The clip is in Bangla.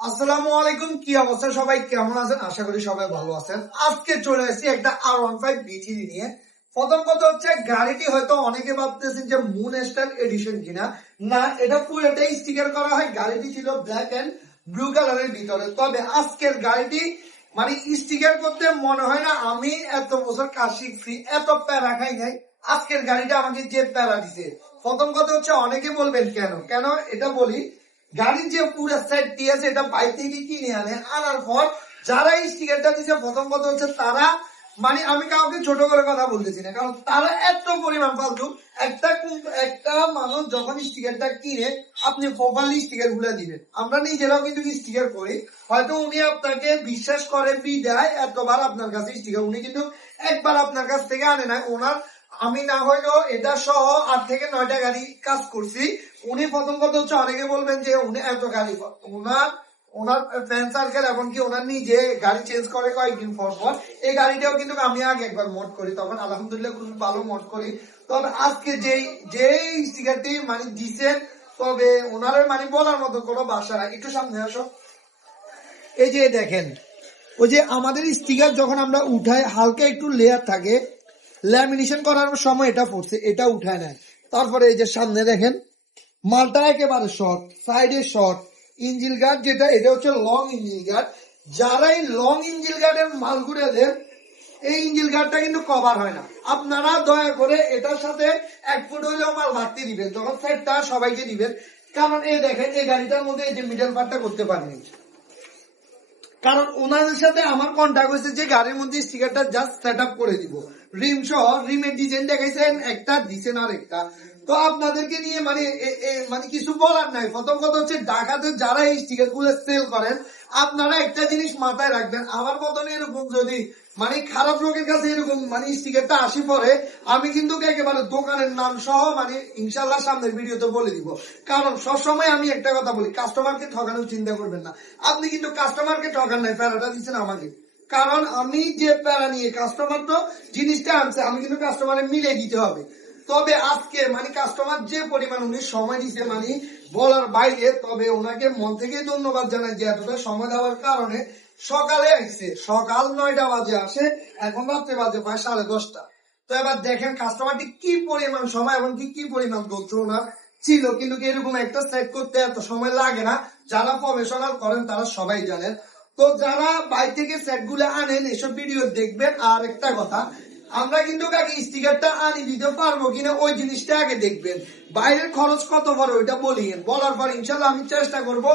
আসসালামু আলাইকুম, কি অবস্থা? সবাই কেমন আছেন? আশা করি সবাই ভালো আছেন। আজকে চলে এসেছি একটা R15 BT নিয়ে। প্রথম কথা হচ্ছে, গাড়িটি হয়তো অনেকে ভাবতেছেন যে মুন স্টার এডিশন কিনা। না, এটা পুরোটাই স্টিকার করা হয়। গাড়িটি ছিল ব্ল্যাক এন্ড ব্লু কালারের ভিতরে। তবে আজকের গাড়িটি মানে স্টিকার করতে মনে হয় না আমি এত বছর কাজ শিখছি, এত প্যারা খাই নাই। আজকের গাড়িটা আমাকে যে প্যারা দিছে, প্রথম কথা হচ্ছে অনেকে বলবেন কেন কেন এটা বলি। গাড়ির যে পুরো সেটটি আছে এটা বাইরে থেকে কিনে আনার পর যারা এই স্টিকারটা দিচ্ছে, প্রথম কথা হচ্ছে তারা মানে আমি কাউকে ছোট করে কথা বলতেছি না, কারণ তারা এত পরিমাণ ফালতু। একটা মানুষ যখন স্টিকারটা কিনে আপনি প্রপারলি স্টিকার গুলা দিবেন। আমরা নিজেরাও কিন্তু স্টিকার করি, হয়তো উনি আপনাকে বিশ্বাস করে বিদায় এতবার আপনার কাছে স্টিকার, উনি কিন্তু একবার আপনার কাছ থেকে আনে না। ওনার আমি না হইলেও এটা সহ 8 থেকে 9টা গাড়ি কাজ করছি। উনি প্রথম কথা হচ্ছে অনেকে বলবেন যে উনি এত গাড়ি, ওনার ওনার ফ্রেন্ড সার্কেল এমনকি ওনার নিজে গাড়ি চেঞ্জ করে কয়েকদিন পর পর। এই গাড়িটাও কিন্তু আমি আগে একবার মোড করি, তখন আলহামদুলিল্লাহ খুব ভালো মোড করি। তবে আজকে যেই স্টিকারটি মানে দিচ্ছেন, তবে ওনার মানে বলার মতো কোনো ভাষা নাই। একটু সামনে আসো। এই যে দেখেন, ওই যে আমাদের স্টিকার যখন আমরা উঠাই হালকা একটু লেয়ার থাকে, ল্যামিনেশন করার সময় এটা পড়ছে, এটা উঠায় নেয়। তারপরে এই যে সামনে দেখেন, মালটা একেবারে শর্ট, সাইডে শর্ট। ইঞ্জিল গার্ড যেটা, এটা হচ্ছে লং ইঞ্জিল গার্ড। যারা এই লং ইঞ্জিল গার্ডের মালগুলো দেন, এই ইঞ্জিল গার্ডটা কিন্তু কভার হয় না। আপনারা দয়া করে এটার সাথে 1 ফুট হইলেও মাল ভাঙতে দিবেন যখন সেটটা সবাইকে দিবেন। কারণ এই দেখেন, এই গাড়িটার মধ্যে এই যে মিডল পার্টটা করতে পারেনি, কারণ ওনাদের সাথে আমার কন্ট্যাক্ট হয়েছে যে গাড়ির মধ্যে স্টিকারটা জাস্ট সেট আপ করে দিব। রিম সহ, রিমের ডিজাইন দেখাইছেন একটা, দিচ্ছেন আর একটা। তো আপনাদেরকে নিয়ে মানে মানে কিছু বলার নাই। প্রথম কথা হচ্ছে ঢাকাতে যারা এই স্টিকার গুলো সেল করেন, আপনারা একটা জিনিস মাথায় রাখবেন, আমার মতন এরকম যদি মানে খারাপ লোকের কাছে এরকম মানে স্টিকারটা আসি পরে, আমি কিন্তু একেবারে দোকানের নাম সহ মানে ইনশাল্লাহ সামনের ভিডিওতে বলে দিব। কারণ সবসময় আমি একটা কথা বলি, কাস্টমারকে ঠকানোর চিন্তা করবেন না। আপনি কিন্তু কাস্টমারকে ঠকান নাই, প্যারাটা দিচ্ছেন আমাকে। কারণ আমি যে প্যারা নিয়ে কাস্টমার তো জিনিসটা আনছে, আমি কিন্তু কাস্টমারে মিলে দিতে হবে। তবে আজকে মানে কাস্টমার যে পরিমাণ উনি সময় দিচ্ছে মানে বলার বাইরে। তবে ওনাকে মন থেকে ধন্যবাদ জানাই যে এতটা সময় দেওয়ার কারণে। সকালে আসছে, সকাল 9টা বাজে আসে, এখন রাত্রে বাজে প্রায় 10:30। তো এবার দেখেন কাস্টমারটি কি পরিমাণ সময় এবং কি পরিমাণ ধৈর্য ওনার ছিল। কিন্তু এরকম একটা সেট করতে এত সময় লাগে না, যারা প্রফেশনাল করেন তারা সবাই জানেন। তো যারা বাইরে থেকে সেট গুলো আনেন এসব ভিডিও দেখবেন। আর একটা কথা, আমরা কিন্তু আগে স্টিকারটা আনি দিতে পারবো কিনা ওই জিনিসটা আগে দেখবেন। বাইরের খরচ কত বড় ওইটা বলিয়েন, বলার পর ইনশাল্লাহ আমি চেষ্টা করবো